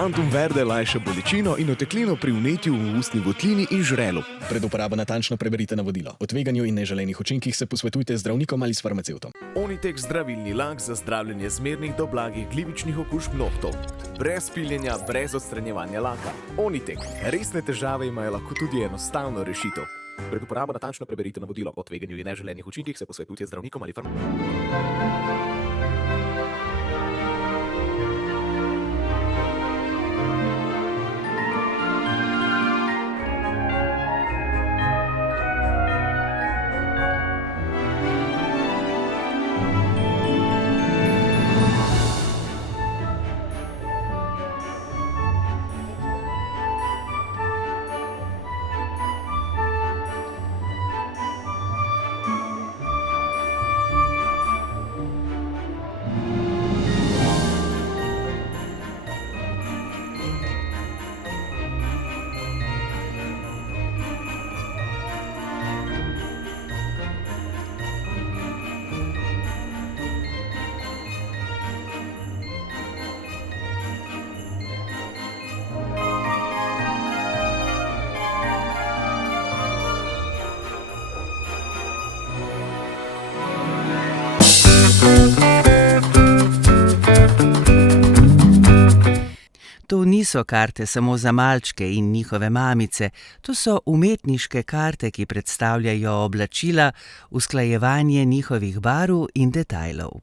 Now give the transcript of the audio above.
Santum Verde lajša bolečino in oteklino pri vnetju v ustni votlini in žrelu. Pred uporabo natančno preberite navodilo. O tveganju in neželenih učinkih se posvetujte z zdravnikom ali s farmacevtom. Onitek zdravilni lak za zdravljenje zmernih do blagih glivičnih okužb nohtov. Brez piljenja, brez odstranjevanja laka. Onitek. Resne težave imajo lahko tudi enostavno rešitev. Pred uporabo natančno preberite navodilo. O tveganju in neželenih učinkih se posvetujte z zdravnikom ali farmacevtom. To niso karte samo za malčke in njihove mamice, to so umetniške karte, ki predstavljajo oblačila, usklajevanje njihovih barv in detajlov.